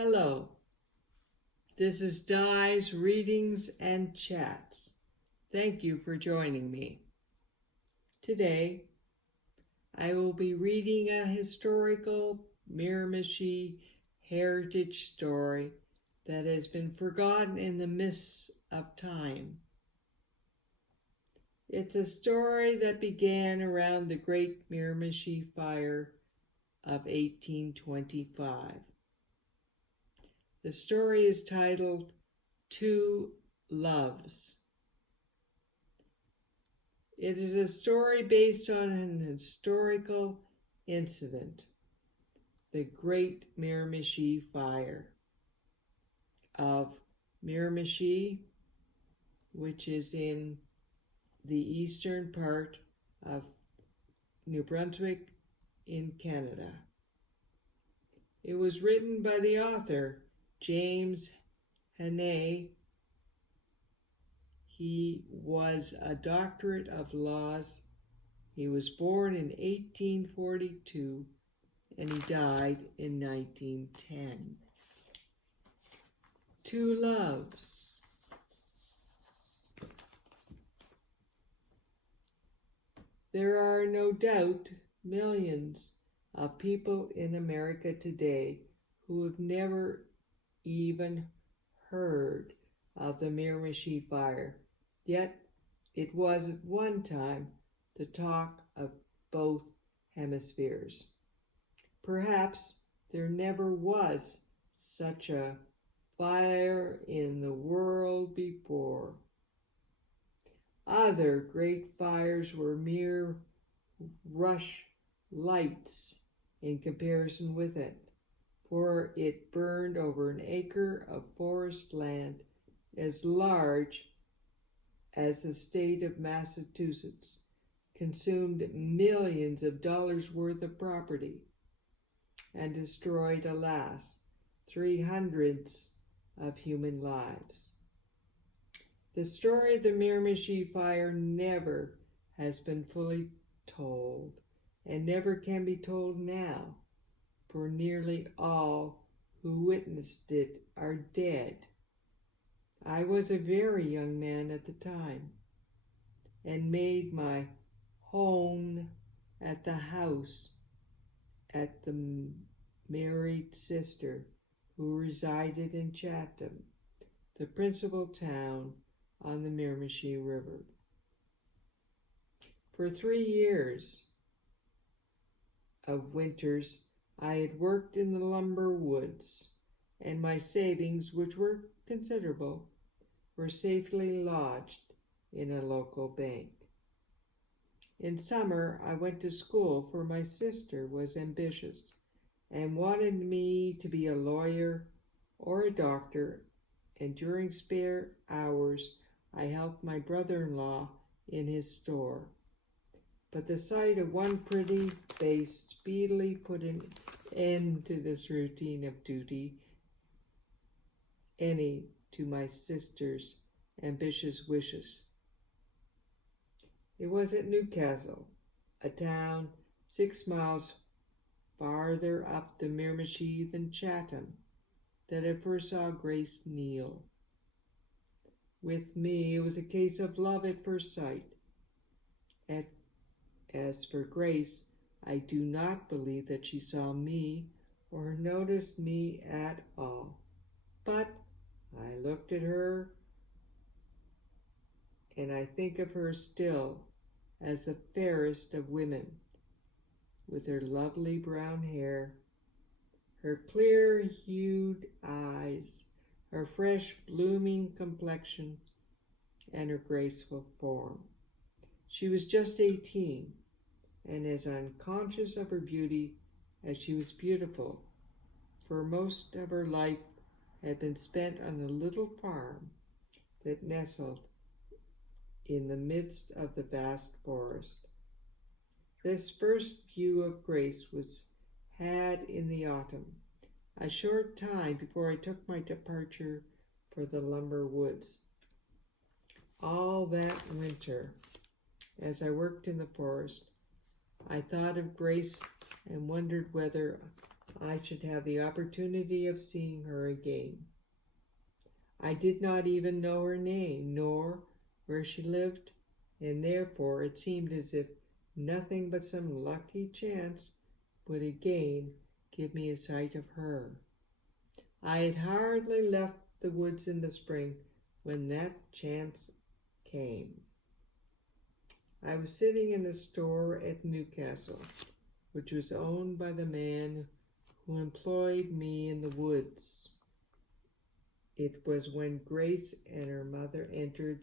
Hello, this is Di's Readings and Chats. Thank you for joining me. Today, I will be reading a historical Miramichi heritage story that has been forgotten in the mists of time. It's a story that began around the Great Miramichi Fire of 1825. The story is titled Two Loves. It is a story based on an historical incident, the Great Miramichi Fire of Miramichi, which is in the eastern part of New Brunswick in Canada. It was written by the author, James Hannay. He was a doctorate of laws. He was born in 1842 and he died in 1910. Two Loves. There are no doubt millions of people in America today who have never even heard of the Miramichi Fire, yet it was at one time the talk of both hemispheres. Perhaps there never was such a fire in the world before. Other great fires were mere rush lights in comparison with it, for it burned over an acre of forest land as large as the state of Massachusetts, consumed millions of dollars worth of property, and destroyed, alas, 300s of human lives. The story of the Miramichi Fire never has been fully told, and never can be told now, for nearly all who witnessed it are dead. I was a very young man at the time, and made my home at the house at the married sister who resided in Chatham, the principal town on the Miramichi River. For 3 years of winters, I had worked in the lumber woods, and my savings, which were considerable, were safely lodged in a local bank. In summer, I went to school, for my sister was ambitious and wanted me to be a lawyer or a doctor, and during spare hours, I helped my brother-in-law in his store. But the sight of one pretty face speedily put an end to this routine of duty, any to my sister's ambitious wishes. It was at Newcastle, a town 6 miles farther up the Miramichi than Chatham, that I first saw Grace Neal. With me, it was a case of love at first sight. As for Grace, I do not believe that she saw me or noticed me at all. But I looked at her, and I think of her still as the fairest of women, with her lovely brown hair, her clear-hued eyes, her fresh, blooming complexion, and her graceful form. She was just 18, and as unconscious of her beauty as she was beautiful, for most of her life had been spent on a little farm that nestled in the midst of the vast forest. This first view of Grace was had in the autumn, a short time before I took my departure for the lumber woods. All that winter, as I worked in the forest, I thought of Grace and wondered whether I should have the opportunity of seeing her again. I did not even know her name, nor where she lived, and therefore it seemed as if nothing but some lucky chance would again give me a sight of her. I had hardly left the woods in the spring when that chance came. I was sitting in a store at Newcastle, which was owned by the man who employed me in the woods. It was when Grace and her mother entered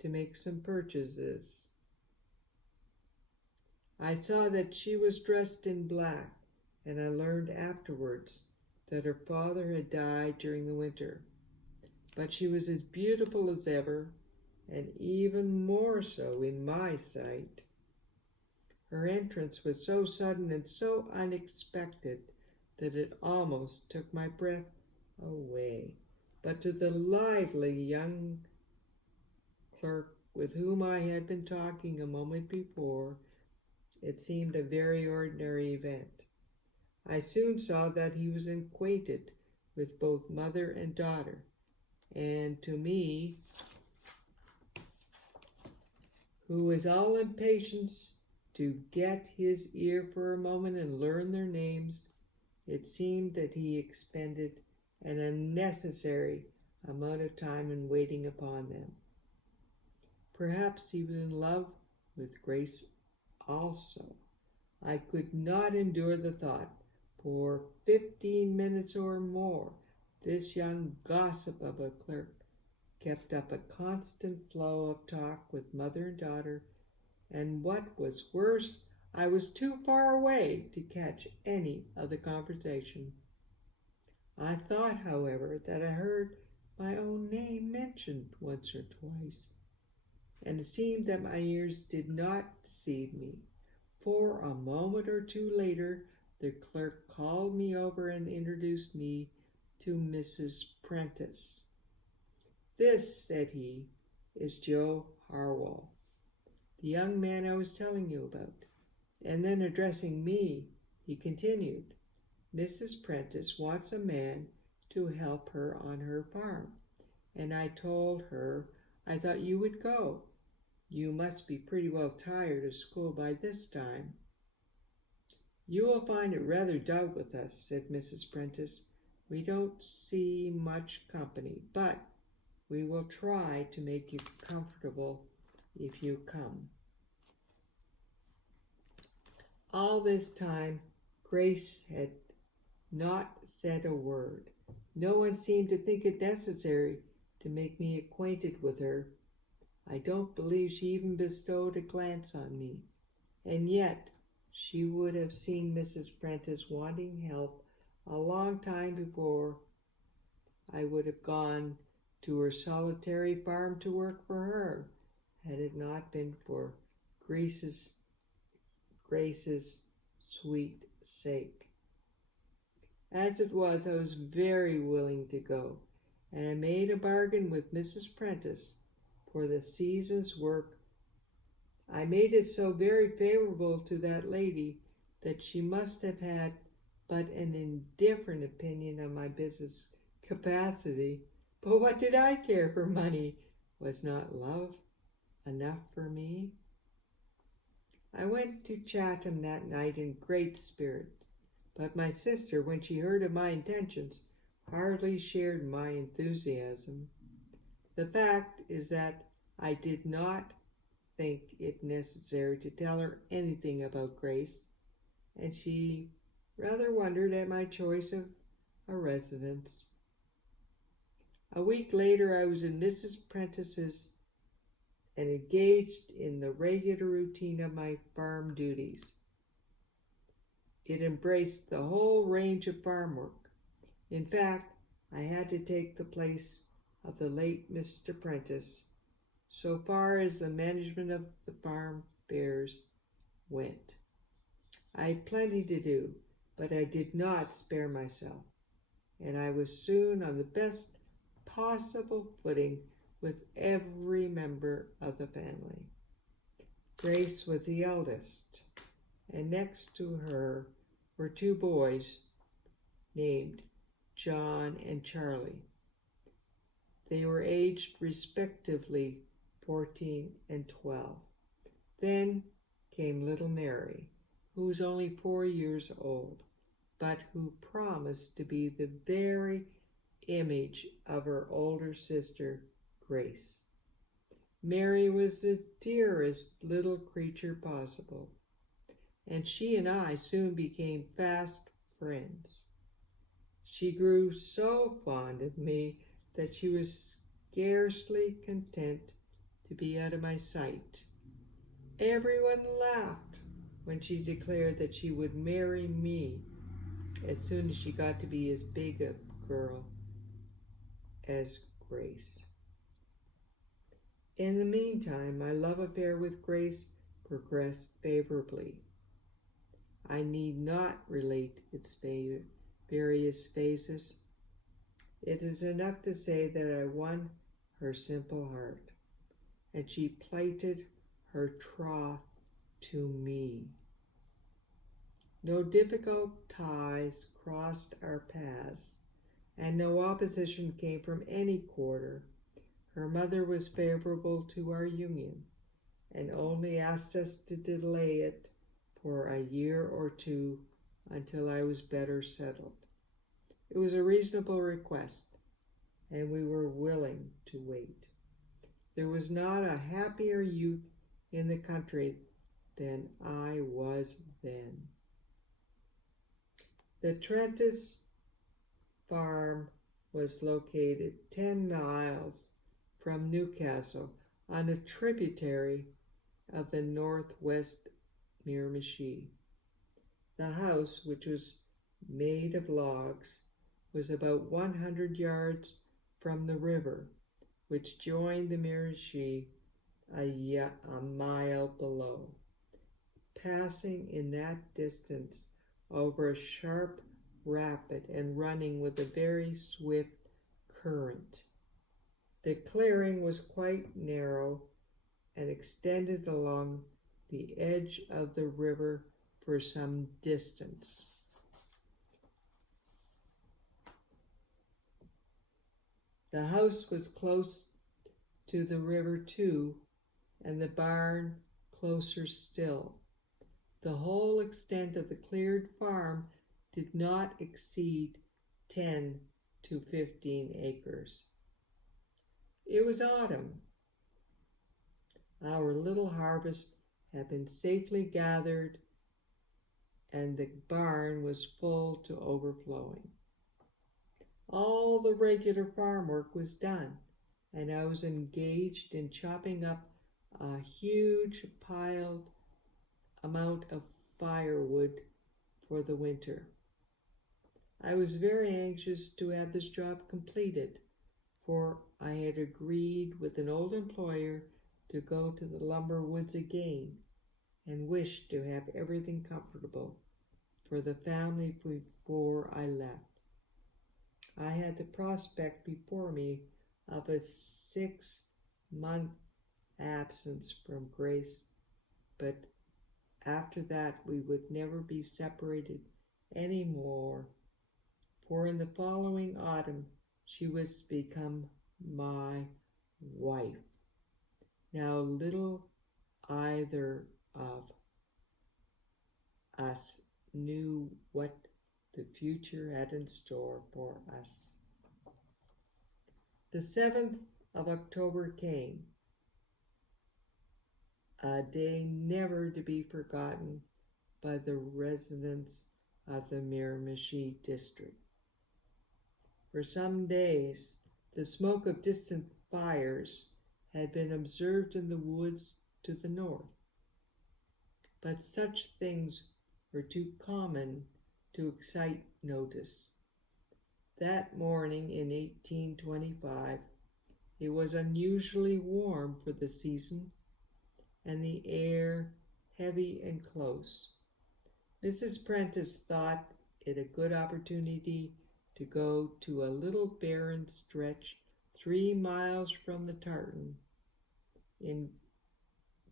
to make some purchases. I saw that she was dressed in black, and I learned afterwards that her father had died during the winter. But she was as beautiful as ever, and even more so in my sight. Her entrance was so sudden and so unexpected that it almost took my breath away. But to the lively young clerk with whom I had been talking a moment before, it seemed a very ordinary event. I soon saw that he was acquainted with both mother and daughter, and to me, who was all impatience to get his ear for a moment and learn their names, it seemed that he expended an unnecessary amount of time in waiting upon them. Perhaps he was in love with Grace also. I could not endure the thought. For 15 minutes or more, this young gossip of a clerk kept up a constant flow of talk with mother and daughter, and what was worse, I was too far away to catch any of the conversation. I thought, however, that I heard my own name mentioned once or twice, and it seemed that my ears did not deceive me, for a moment or two later the clerk called me over and introduced me to Mrs. Prentice. "This," said he, "is Joe Harwell, the young man I was telling you about." And then addressing me, he continued, "Mrs. Prentice wants a man to help her on her farm, and I told her I thought you would go. You must be pretty well tired of school by this time." "You will find it rather dull with us," said Mrs. Prentice. "We don't see much company, but we will try to make you comfortable if you come." All this time, Grace had not said a word. No one seemed to think it necessary to make me acquainted with her. I don't believe she even bestowed a glance on me, and yet she would have seen Mrs. Prentice wanting help a long time before I would have gone to her solitary farm to work for her, had it not been for Grace's sweet sake. As it was, I was very willing to go, and I made a bargain with Mrs. Prentice for the season's work. I made it so very favorable to that lady that she must have had but an indifferent opinion of my business capacity. But what did I care for money? Was not love enough for me? I went to Chatham that night in great spirits, but my sister, when she heard of my intentions, hardly shared my enthusiasm. The fact is that I did not think it necessary to tell her anything about Grace, and she rather wondered at my choice of a residence. A week later, I was in Mrs. Prentice's and engaged in the regular routine of my farm duties. It embraced the whole range of farm work. In fact, I had to take the place of the late Mr. Prentice, so far as the management of the farm affairs went. I had plenty to do, but I did not spare myself, and I was soon on the best possible footing with every member of the family. Grace was the eldest, and next to her were two boys, named John and Charlie. They were aged respectively 14 and 12. Then came little Mary, who was only 4 years old, but who promised to be the very image of her older sister, Grace. Mary was the dearest little creature possible, and she and I soon became fast friends. She grew so fond of me that she was scarcely content to be out of my sight. Everyone laughed when she declared that she would marry me as soon as she got to be as big a girl as Grace. In the meantime, my love affair with Grace progressed favorably. I need not relate its various phases. It is enough to say that I won her simple heart, and she plighted her troth to me. No difficult ties crossed our paths, and no opposition came from any quarter. Her mother was favorable to our union, and only asked us to delay it for a year or two until I was better settled. It was a reasonable request, and we were willing to wait. There was not a happier youth in the country than I was then. The Trentis farm was located 10 miles from Newcastle on a tributary of the northwest Miramichi. The house, which was made of logs, was about 100 yards from the river, which joined the Miramichi a mile below, passing in that distance over a sharp rapid and running with a very swift current. The clearing was quite narrow and extended along the edge of the river for some distance. The house was close to the river too, and the barn closer still. The whole extent of the cleared farm did not exceed 10 to 15 acres. It was autumn. Our little harvest had been safely gathered, and the barn was full to overflowing. All the regular farm work was done, and I was engaged in chopping up a huge piled amount of firewood for the winter. I was very anxious to have this job completed, for I had agreed with an old employer to go to the lumber woods again and wished to have everything comfortable for the family before I left. I had the prospect before me of a 6-month absence from Grace, but after that we would never be separated any more, for in the following autumn she was to become my wife. Now little either of us knew what the future had in store for us. The 7th of October came, a day never to be forgotten by the residents of the Miramichi district. For some days, the smoke of distant fires had been observed in the woods to the north, but such things were too common to excite notice. That morning in 1825, it was unusually warm for the season, and the air heavy and close. Mrs. Prentice thought it a good opportunity to go to a little barren stretch 3 miles from the tartan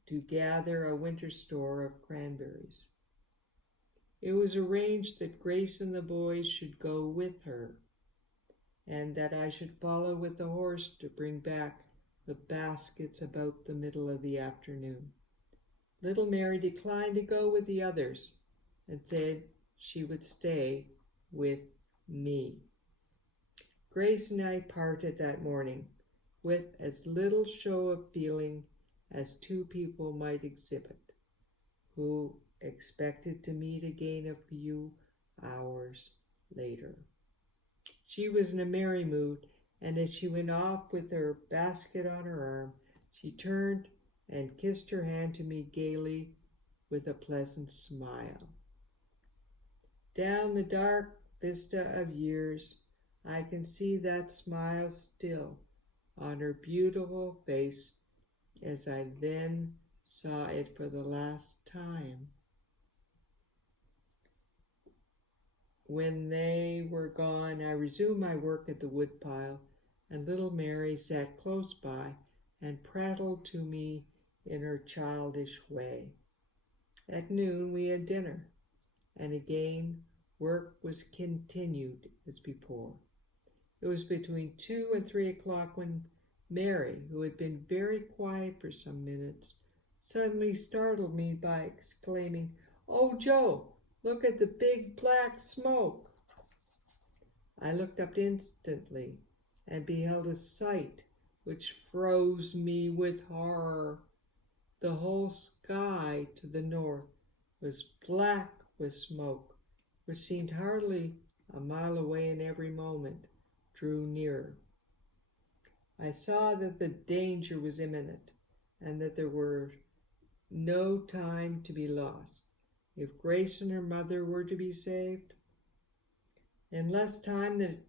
to gather a winter store of cranberries. It was arranged that Grace and the boys should go with her, and that I should follow with the horse to bring back the baskets about the middle of the afternoon. Little Mary declined to go with the others and said she would stay with me. Grace and I parted that morning with as little show of feeling as two people might exhibit who expected to meet again a few hours later. She was in a merry mood, and as she went off with her basket on her arm, she turned and kissed her hand to me gaily with a pleasant smile. Down the dark vista of years, I can see that smile still on her beautiful face as I then saw it for the last time. When they were gone, I resumed my work at the woodpile, and little Mary sat close by and prattled to me in her childish way. At noon we had dinner, and again work was continued as before. It was between 2 and 3 o'clock when Mary, who had been very quiet for some minutes, suddenly startled me by exclaiming, "Oh, Joe, look at the big black smoke." I looked up instantly and beheld a sight which froze me with horror. The whole sky to the north was black with smoke, which seemed hardly a mile away, and every moment drew nearer. I saw that the danger was imminent, and that there were no time to be lost if Grace and her mother were to be saved. In less time than it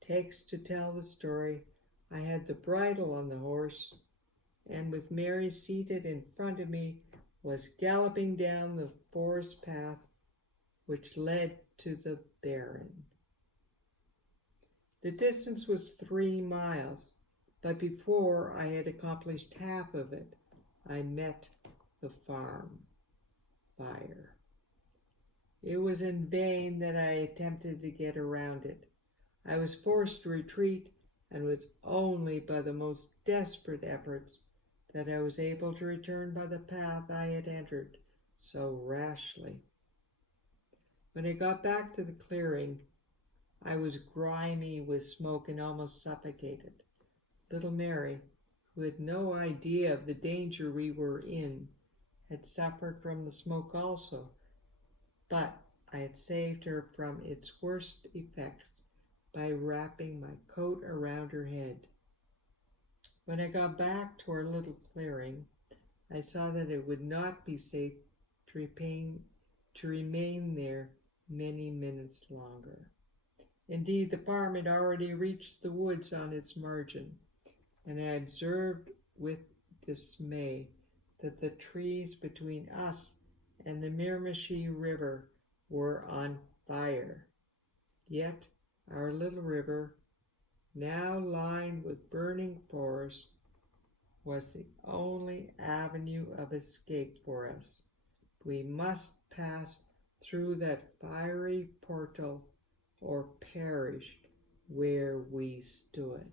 takes to tell the story, I had the bridle on the horse, and with Mary seated in front of me, was galloping down the forest path which led to the barren. The distance was 3 miles, but before I had accomplished half of it, I met the farm fire. It was in vain that I attempted to get around it. I was forced to retreat, and was only by the most desperate efforts that I was able to return by the path I had entered so rashly. When I got back to the clearing, I was grimy with smoke and almost suffocated. Little Mary, who had no idea of the danger we were in, had suffered from the smoke also, but I had saved her from its worst effects by wrapping my coat around her head. When I got back to our little clearing, I saw that it would not be safe to remain there many minutes longer. Indeed, the farm had already reached the woods on its margin, and I observed with dismay that the trees between us and the Miramichi River were on fire. Yet our little river, now lined with burning forest, was the only avenue of escape for us. We must pass through that fiery portal or perish where we stood.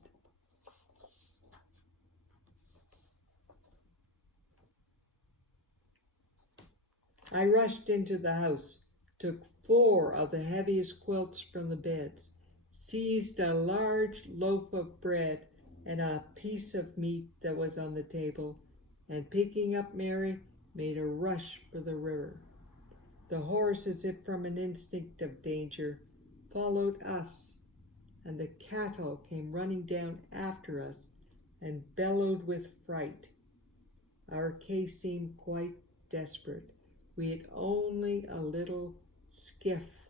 I rushed into the house, took 4 of the heaviest quilts from the beds, seized a large loaf of bread and a piece of meat that was on the table, and picking up Mary, made a rush for the river. The horse, as if from an instinct of danger, followed us, and the cattle came running down after us and bellowed with fright. Our case seemed quite desperate. We had only a little skiff,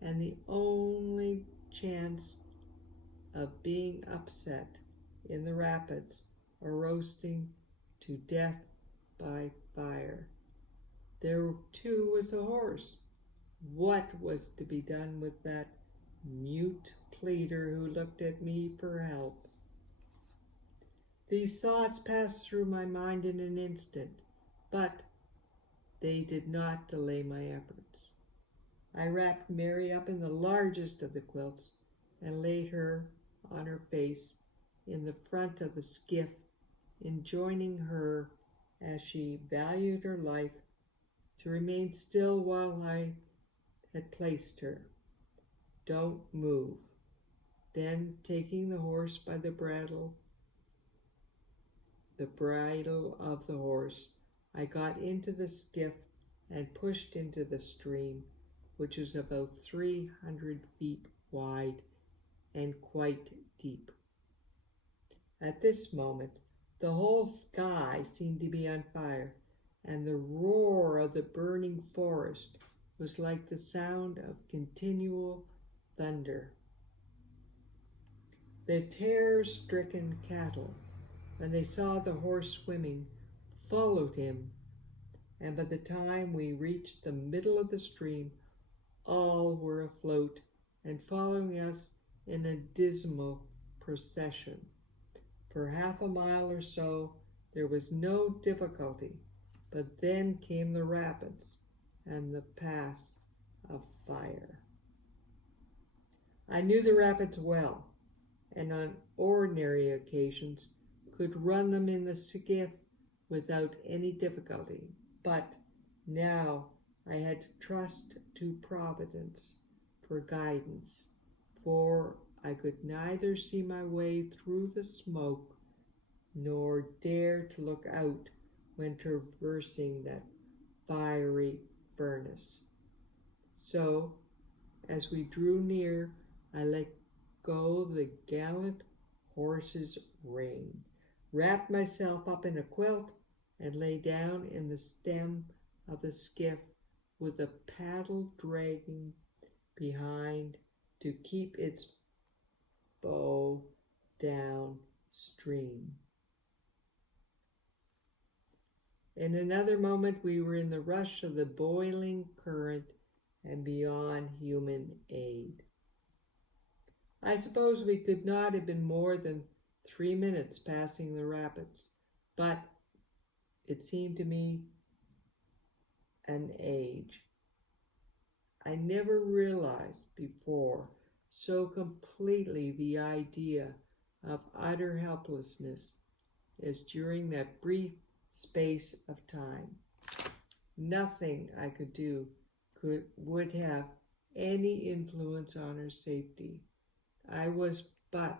and the only chance of being upset in the rapids or roasting to death by fire. There too was the horse. What was to be done with that mute pleader who looked at me for help? These thoughts passed through my mind in an instant, but they did not delay my efforts. I wrapped Mary up in the largest of the quilts and laid her on her face in the front of the skiff, enjoining her, as she valued her life, to remain still while I had placed her. Don't move. Then, taking the horse by the bridle of the horse, I got into the skiff and pushed into the stream, which is about 300 feet wide and quite deep. At this moment, the whole sky seemed to be on fire, and the roar of the burning forest was like the sound of continual thunder. The terror-stricken cattle, when they saw the horse swimming, followed him, and by the time we reached the middle of the stream, all were afloat and following us in a dismal procession. For half a mile or so, there was no difficulty, but then came the rapids and the pass of fire. I knew the rapids well, and on ordinary occasions could run them in the skiff without any difficulty, but now I had to trust to Providence for guidance, for I could neither see my way through the smoke nor dare to look out when traversing that fiery furnace. So, as we drew near, I let go the gallant horse's rein, wrapped myself up in a quilt, and lay down in the stem of the skiff with the paddle dragging behind to keep its bow downstream. In another moment we were in the rush of the boiling current and beyond human aid. I suppose we could not have been more than 3 minutes passing the rapids, but it seemed to me an age. I never realized before so completely the idea of utter helplessness as during that brief space of time. Nothing I could do would have any influence on her safety. I was but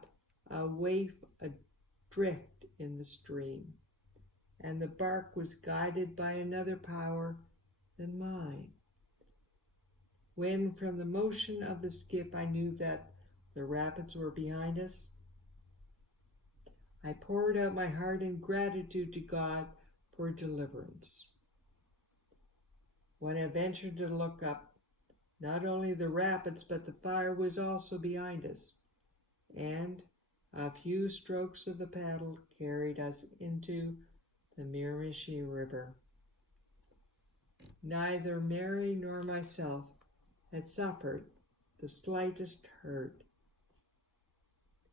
a waif adrift in the stream, and the bark was guided by another power than mine. When from the motion of the skiff I knew that the rapids were behind us, I poured out my heart in gratitude to God for deliverance. When I ventured to look up, not only the rapids but the fire was also behind us, and a few strokes of the paddle carried us into the Miramichi River. Neither Mary nor myself had suffered the slightest hurt.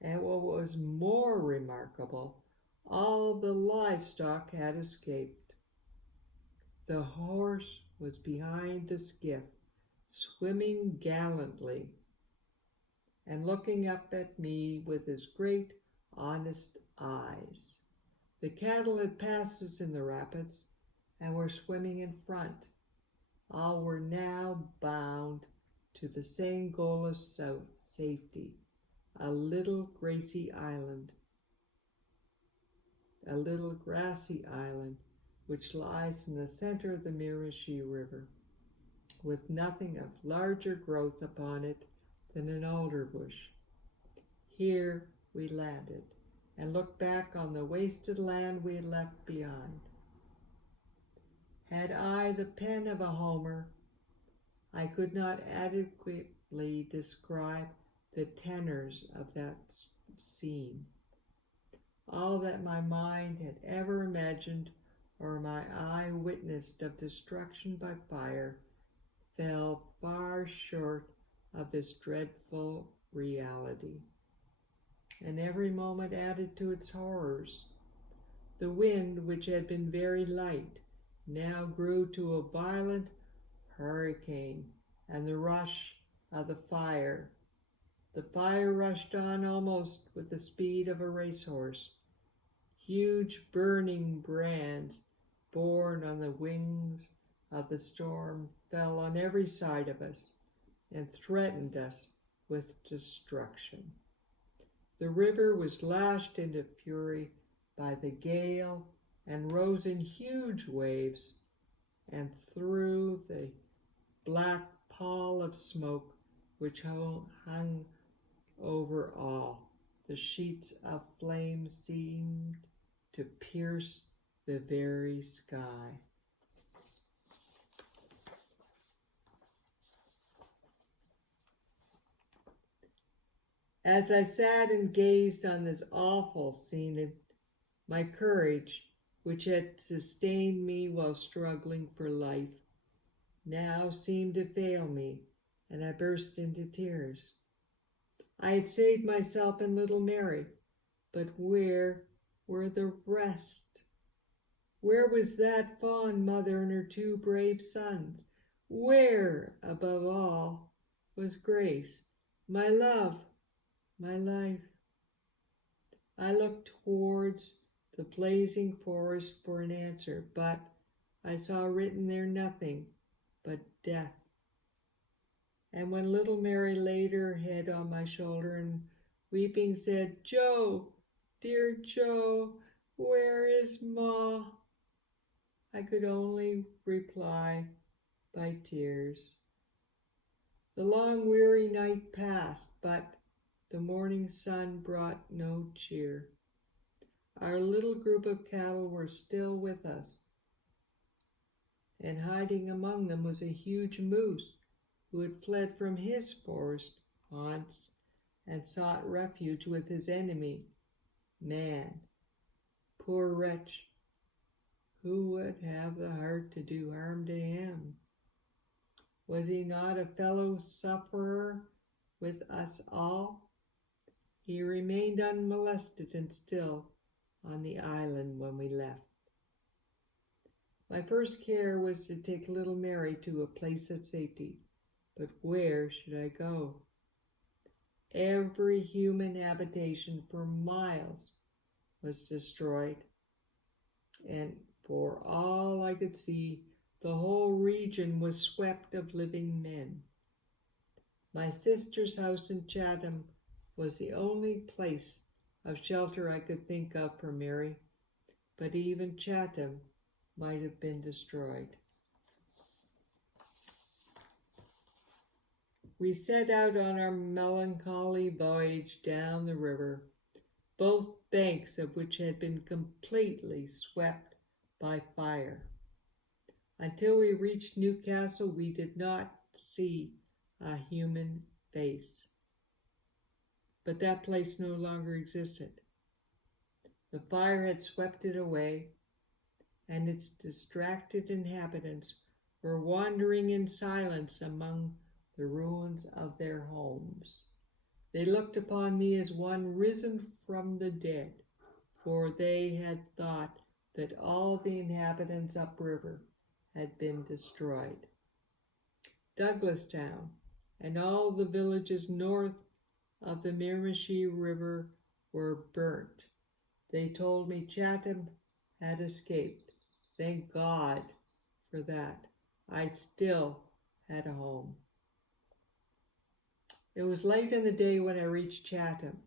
And what was more remarkable, all the livestock had escaped. The horse was behind the skiff, swimming gallantly, and looking up at me with his great, honest eyes. The cattle had passed us in the rapids and were swimming in front. All were now bound to the same goal of safety, a little grassy island which lies in the center of the Miramichi River, with nothing of larger growth upon it than an alder bush. Here we landed and looked back on the wasted land we had left behind. Had I the pen of a Homer, I could not adequately describe the tenors of that scene. All that my mind had ever imagined or my eye witnessed of destruction by fire fell far short of this dreadful reality, and every moment added to its horrors. The wind, which had been very light, now grew to a violent hurricane, and the rush of the fire. The fire rushed on almost with the speed of a racehorse. Huge burning brands, borne on the wings of the storm, fell on every side of us and threatened us with destruction. The river was lashed into fury by the gale and rose in huge waves, and through the black pall of smoke which hung over all, the sheets of flame seemed to pierce the very sky. As I sat and gazed on this awful scene, my courage, which had sustained me while struggling for life, now seemed to fail me, and I burst into tears. I had saved myself and little Mary, but where were the rest? Where was that fond mother and her two brave sons? Where, above all, was Grace, my love, my life? I looked towards the blazing forest for an answer, but I saw written there nothing but death. And when little Mary laid her head on my shoulder and weeping said, "Joe, dear Joe, where is Ma?" I could only reply by tears. The long weary night passed, but the morning sun brought no cheer. Our little group of cattle were still with us, and hiding among them was a huge moose who had fled from his forest haunts and sought refuge with his enemy, man. Poor wretch, who would have the heart to do harm to him? Was he not a fellow sufferer with us all? He remained unmolested and still on the island when we left. My first care was to take little Mary to a place of safety, but where should I go? Every human habitation for miles was destroyed, and for all I could see, the whole region was swept of living men. My sister's house in Chatham was the only place of shelter I could think of for Mary, but even Chatham might have been destroyed. We set out on our melancholy voyage down the river, both banks of which had been completely swept by fire. Until we reached Newcastle, we did not see a human face. But that place no longer existed. The fire had swept it away, and its distracted inhabitants were wandering in silence among the ruins of their homes. They looked upon me as one risen from the dead, for they had thought that all the inhabitants upriver had been destroyed. Douglastown and all the villages north of the Miramichi River were burnt. They told me Chatham had escaped. Thank God for that. I still had a home. It was late in the day when I reached Chatham,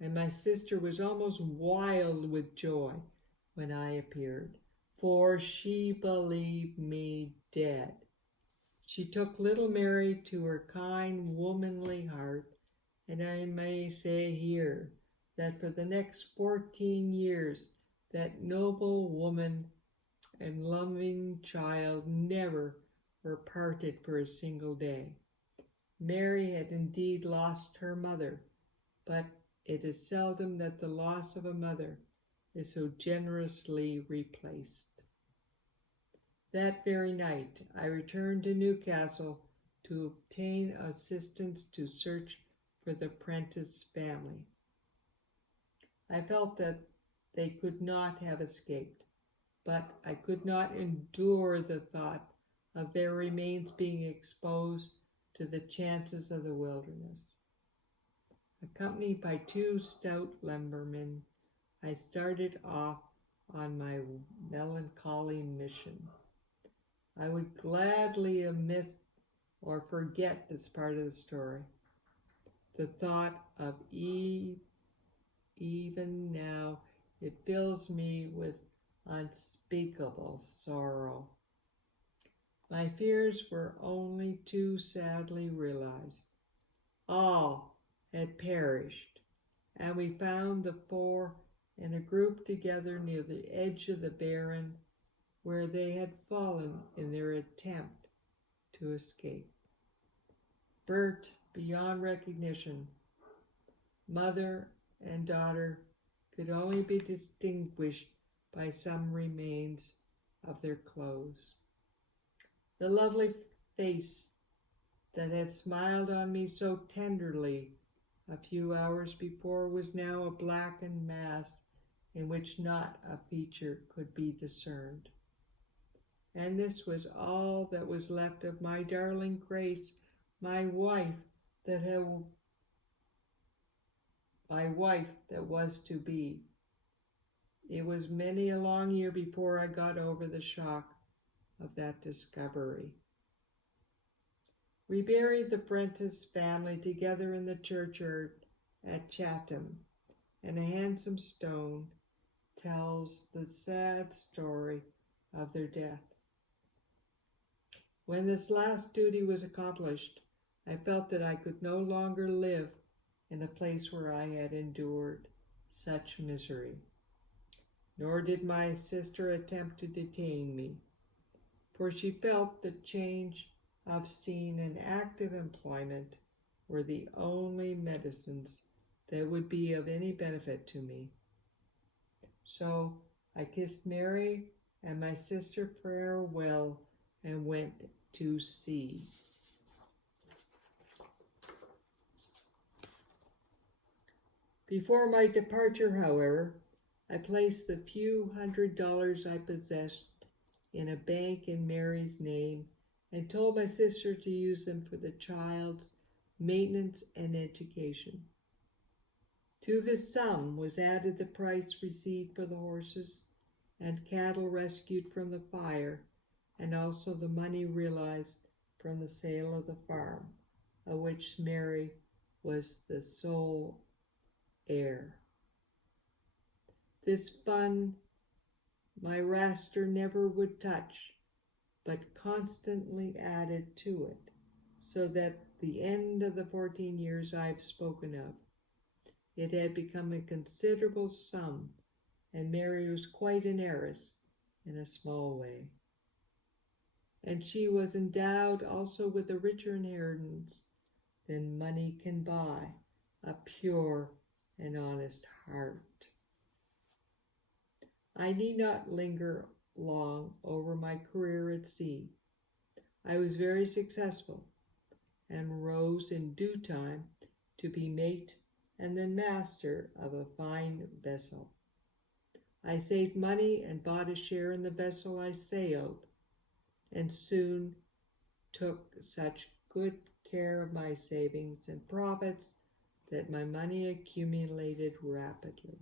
and my sister was almost wild with joy when I appeared, for she believed me dead. She took little Mary to her kind, womanly heart, and I may say here that for the next 14 years, that noble woman and loving child never were parted for a single day. Mary had indeed lost her mother, but it is seldom that the loss of a mother is so generously replaced. That very night, I returned to Newcastle to obtain assistance to search for the Prentice family. I felt that they could not have escaped, but I could not endure the thought of their remains being exposed to the chances of the wilderness. Accompanied by 2 stout lumbermen, I started off on my melancholy mission. I would gladly omit or forget this part of the story. The thought of even now, it fills me with unspeakable sorrow. My fears were only too sadly realized. All had perished, and we found the 4 in a group together near the edge of the barren where they had fallen in their attempt to escape. Burnt beyond recognition, mother and daughter could only be distinguished by some remains of their clothes. The lovely face that had smiled on me so tenderly a few hours before was now a blackened mass in which not a feature could be discerned. And this was all that was left of my darling Grace, my wife that was to be. It was many a long year before I got over the shock of that discovery. We buried the Prentice family together in the churchyard at Chatham, and a handsome stone tells the sad story of their death. When this last duty was accomplished, I felt that I could no longer live in a place where I had endured such misery. Nor did my sister attempt to detain me, for she felt that change of scene and active employment were the only medicines that would be of any benefit to me. So I kissed Mary and my sister farewell and went to sea. Before my departure, however, I placed the few $100 I possessed in a bank in Mary's name and told my sister to use them for the child's maintenance and education. To this sum was added the price received for the horses and cattle rescued from the fire, and also the money realized from the sale of the farm, of which Mary was the sole heir. This fund my raster never would touch, but constantly added to it, so that the end of the 14 years I have spoken of, it had become a considerable sum, and Mary was quite an heiress in a small way. And she was endowed also with a richer inheritance than money can buy, a pure and honest heart. I need not linger long over my career at sea. I was very successful and rose in due time to be mate and then master of a fine vessel. I saved money and bought a share in the vessel I sailed, and soon took such good care of my savings and profits that my money accumulated rapidly.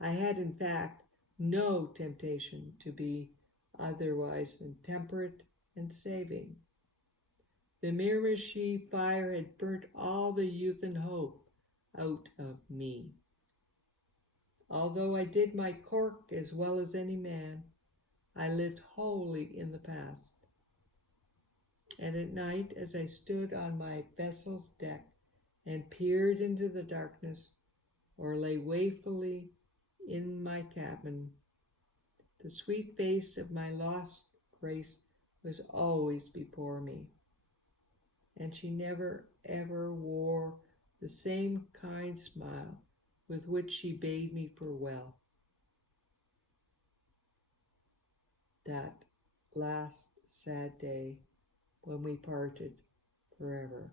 I had, in fact, no temptation to be otherwise than temperate and saving. The Miramichi fire had burnt all the youth and hope out of me. Although I did my cork as well as any man, I lived wholly in the past. And at night, as I stood on my vessel's deck and peered into the darkness, or lay wakefully in my cabin, the sweet face of my lost Grace was always before me, and she never ever wore the same kind smile with which she bade me farewell. That last sad day when we parted forever,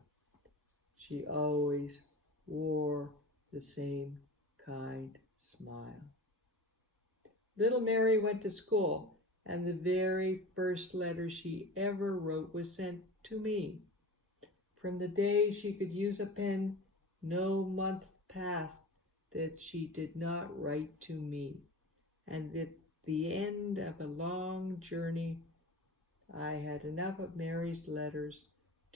she always wore the same kind smile. Little Mary went to school, and the very first letter she ever wrote was sent to me. From the day she could use a pen, no month passed that she did not write to me. And at the end of a long journey, I had enough of Mary's letters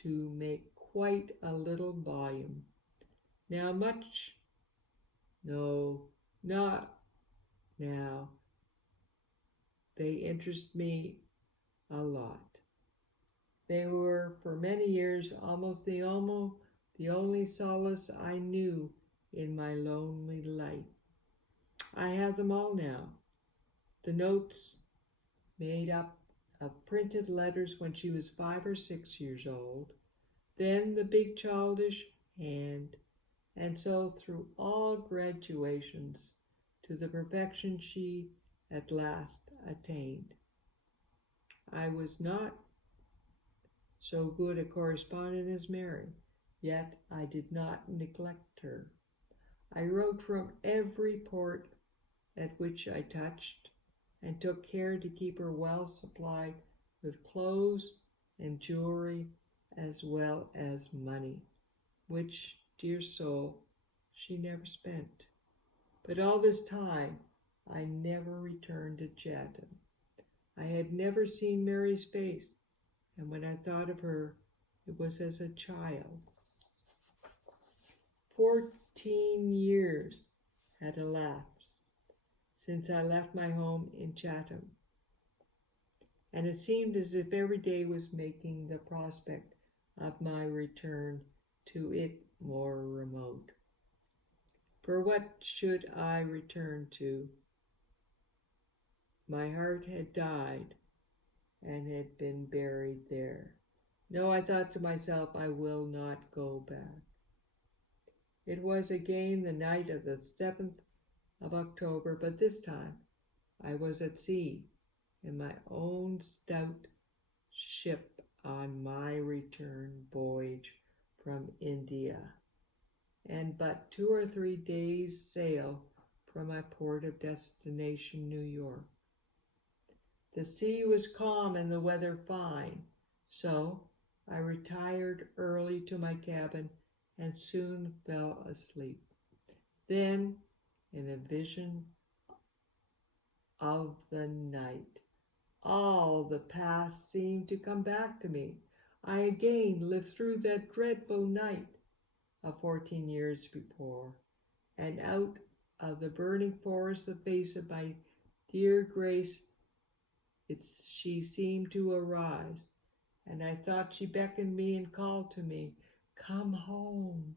to make quite a little volume. Now not now. They interest me a lot. They were for many years almost the only solace I knew in my lonely life. I have them all now. The notes made up of printed letters when she was 5 or 6 years old, then the big childish hand, and so through all graduations to the perfection she at last attained. I was not so good a correspondent as Mary, yet I did not neglect her. I wrote from every port at which I touched, and took care to keep her well supplied with clothes and jewelry as well as money, which, dear soul, she never spent. But all this time I never returned to Chatham. I had never seen Mary's face, and when I thought of her, it was as a child. 14 years had elapsed since I left my home in Chatham, and it seemed as if every day was making the prospect of my return to it more remote. For what should I return to? My heart had died and had been buried there. No, I thought to myself, I will not go back. It was again the night of the 7th of October, but this time I was at sea in my own stout ship on my return voyage from India, and but 2 or 3 days' sail from my port of destination, New York. The sea was calm and the weather fine, so I retired early to my cabin and soon fell asleep. Then, in a vision of the night, all the past seemed to come back to me. I again lived through that dreadful night of 14 years before, and out of the burning forest the face of my dear Grace, she seemed to arise, and I thought she beckoned me and called to me, "Come home."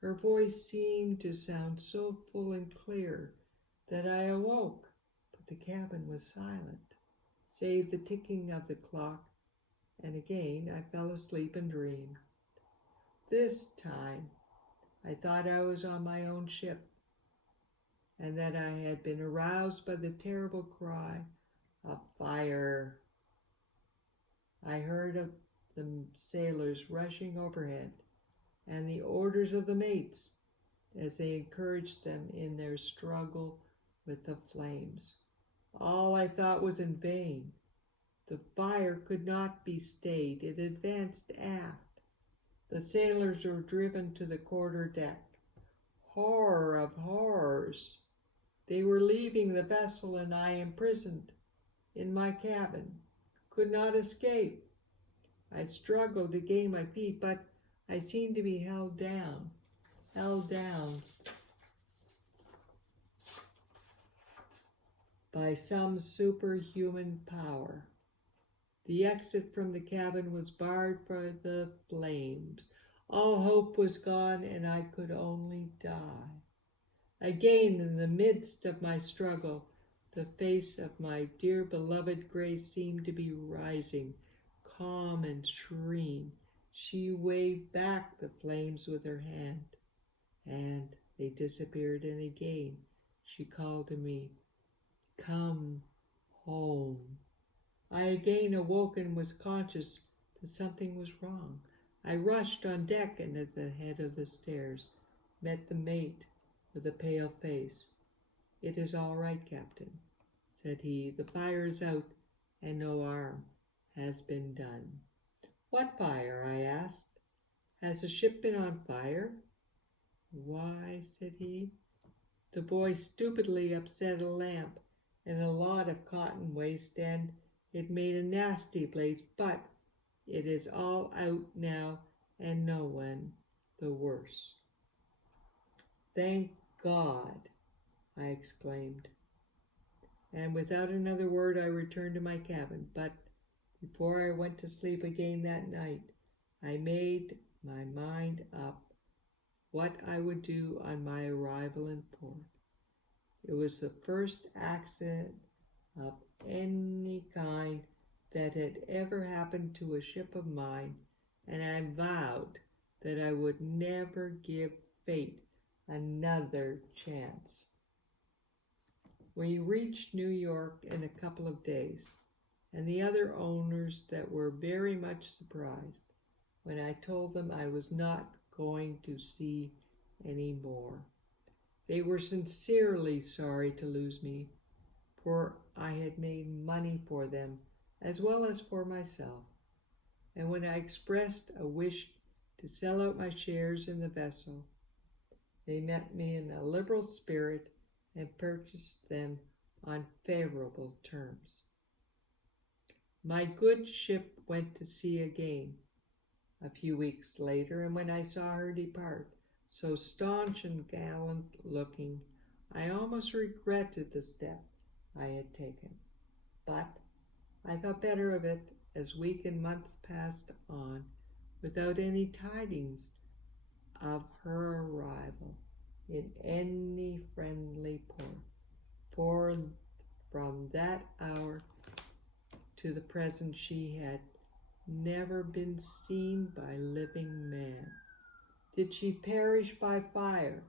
Her voice seemed to sound so full and clear that I awoke, but the cabin was silent, save the ticking of the clock, and again I fell asleep and dreamed. This time I thought I was on my own ship, and that I had been aroused by the terrible cry of fire. I heard of the sailors rushing overhead, and the orders of the mates as they encouraged them in their struggle with the flames. All I thought was in vain. The fire could not be stayed. It advanced aft. The sailors were driven to the quarter deck. Horror of horrors! They were leaving the vessel, and I, imprisoned in my cabin, could not escape. I struggled to gain my feet, but I seemed to be held down by some superhuman power. The exit from the cabin was barred by the flames. All hope was gone, and I could only die. Again, in the midst of my struggle, the face of my dear beloved Grace seemed to be rising, calm and serene. She waved back the flames with her hand, and they disappeared, and again she called to me, "Come home." I again awoke and was conscious that something was wrong. I rushed on deck, and at the head of the stairs met the mate with a pale face. "It is all right, Captain," said he. "The fire is out, and no harm has been done." "What fire?" I asked. Has the ship been on fire?" "Why," said he, "the boy stupidly upset a lamp and a lot of cotton waste, and it made a nasty blaze, but it is all out now and no one the worse." "Thank God!" I exclaimed. And without another word I returned to my cabin. But before I went to sleep again that night, I made my mind up what I would do on my arrival in port. It was the first accident of any kind that had ever happened to a ship of mine, and I vowed that I would never give fate another chance. We reached New York in a couple of days, and the other owners that were very much surprised when I told them I was not going to see any more. They were sincerely sorry to lose me, for I had made money for them as well as for myself. And when I expressed a wish to sell out my shares in the vessel, they met me in a liberal spirit and purchased them on favorable terms. My good ship went to sea again a few weeks later, and when I saw her depart, so staunch and gallant looking, I almost regretted the step I had taken. But I thought better of it as week and month passed on without any tidings of her arrival in any friendly port. For from that hour to the present she had never been seen by living man. Did she perish by fire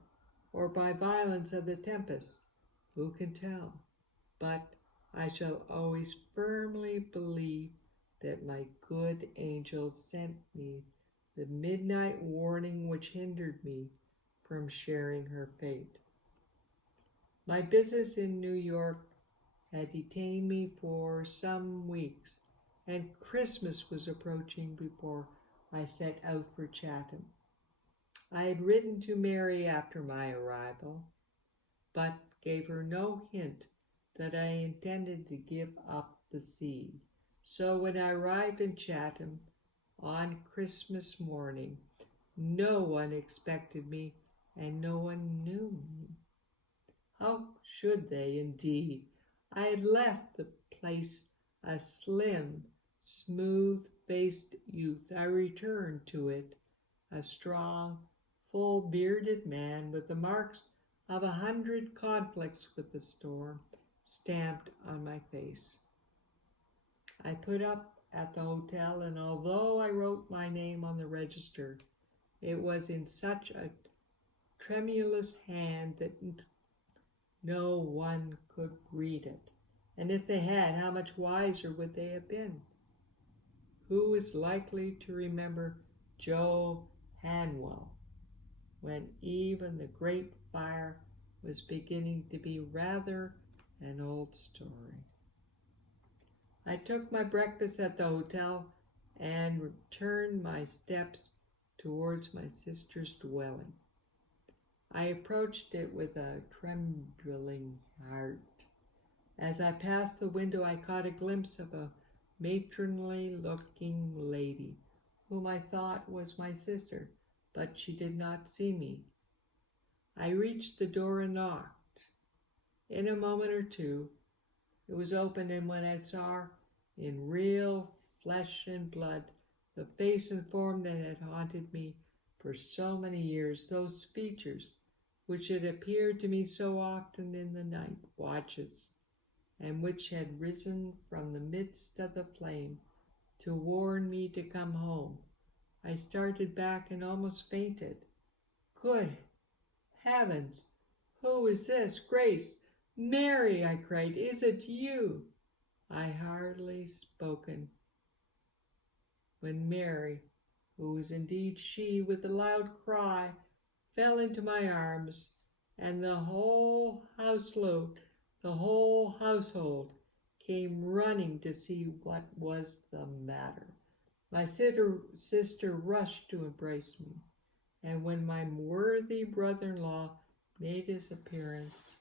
or by violence of the tempest? Who can tell? But I shall always firmly believe that my good angel sent me the midnight warning which hindered me from sharing her fate. My business in New York had detained me for some weeks, and Christmas was approaching before I set out for Chatham. I had written to Mary after my arrival, but gave her no hint that I intended to give up the sea. So when I arrived in Chatham on Christmas morning, no one expected me and no one knew me. How should they, indeed? I had left the place a slim, smooth-faced youth. I returned to it a strong, full-bearded man with the marks of 100 conflicts with the storm stamped on my face. I put up at the hotel, and although I wrote my name on the register, it was in such a tremulous hand that no one could read it. And if they had, how much wiser would they have been? Who is likely to remember Joe Hanwell when even the Great Fire was beginning to be rather an old story? I took my breakfast at the hotel and turned my steps towards my sister's dwelling. I approached it with a trembling heart. As I passed the window, I caught a glimpse of a matronly-looking lady, whom I thought was my sister, but she did not see me. I reached the door and knocked. In a moment or two, it was opened, and when I saw her in real flesh and blood, the face and form that had haunted me for so many years, those features which had appeared to me so often in the night watches, and which had risen from the midst of the flame to warn me to come home, I started back and almost fainted. "Good heavens! Who is this? Grace! Mary!" I cried. "Is it you?" I hardly spoken when Mary, who was indeed she, with a loud cry, fell into my arms, and the whole household came running to see what was the matter. My sister rushed to embrace me, and when my worthy brother-in-law made his appearance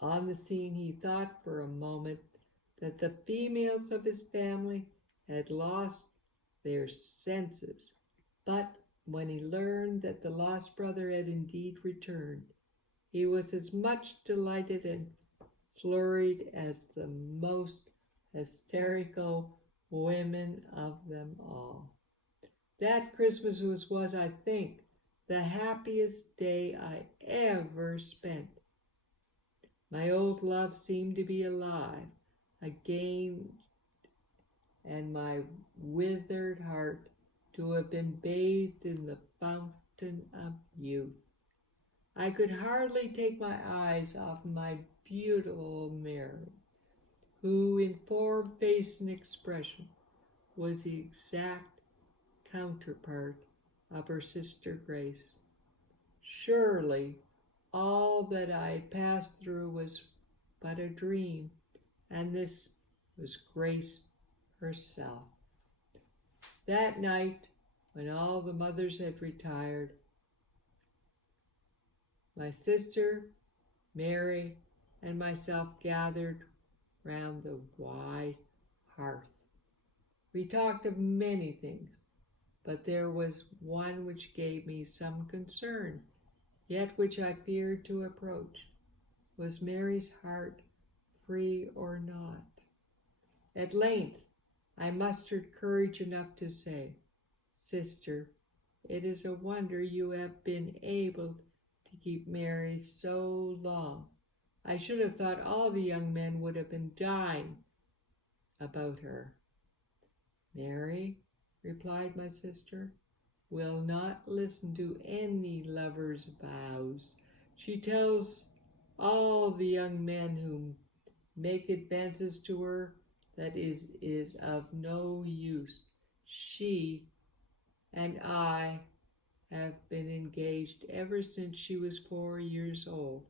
on the scene, he thought for a moment that the females of his family had lost their senses. But when he learned that the lost brother had indeed returned, he was as much delighted and flurried as the most hysterical women of them all. That Christmas was, I think, the happiest day I ever spent. My old love seemed to be alive again, and my withered heart to have been bathed in the fountain of youth. I could hardly take my eyes off my beautiful Mary, who in form, face, and expression was the exact counterpart of her sister Grace. Surely all that I had passed through was but a dream, and this was Grace herself. That night, when all the mothers had retired, my sister, Mary, and myself gathered round the wide hearth. We talked of many things, but there was one which gave me some concern, yet which I feared to approach. Was Mary's heart free or not? At length, I mustered courage enough to say, "Sister, it is a wonder you have been able to keep Mary so long. I should have thought all the young men would have been dying about her." "Mary," replied my sister, "will not listen to any lover's vows. She tells all the young men who make advances to her that is of no use. She and I have been engaged ever since she was 4 years old.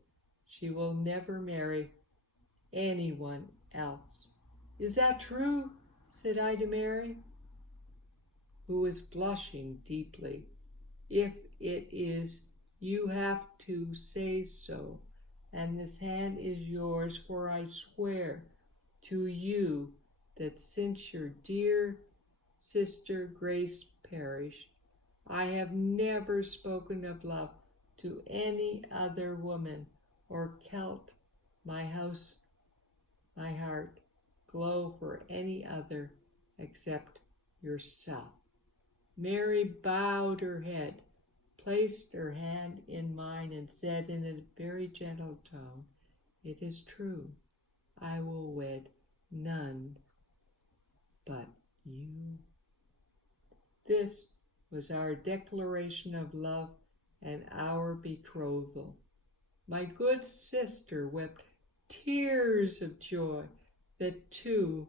She will never marry anyone else." "Is that true?" said I to Mary, who was blushing deeply. "If it is, you have to say so, and this hand is yours, for I swear to you that since your dear sister Grace perished, I have never spoken of love to any other woman, or felt my heart glow for any other except yourself." Mary bowed her head, placed her hand in mine, and said in a very gentle tone, "It is true, I will wed none but you." This was our declaration of love and our betrothal. My good sister wept tears of joy that two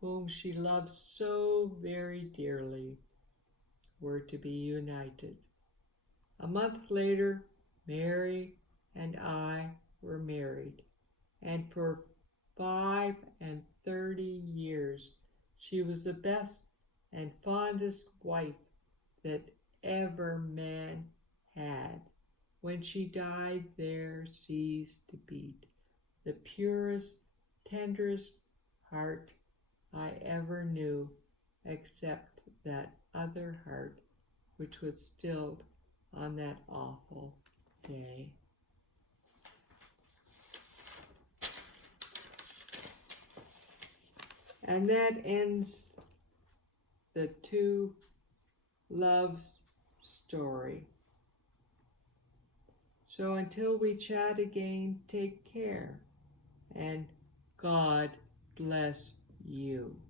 whom she loved so very dearly were to be united. A month later, Mary and I were married, and for 35 years she was the best and fondest wife that ever man had. When she died, there ceased to beat the purest, tenderest heart I ever knew, except that other heart which was stilled on that awful day. And that ends the two loves story. So until we chat again, take care, and God bless you.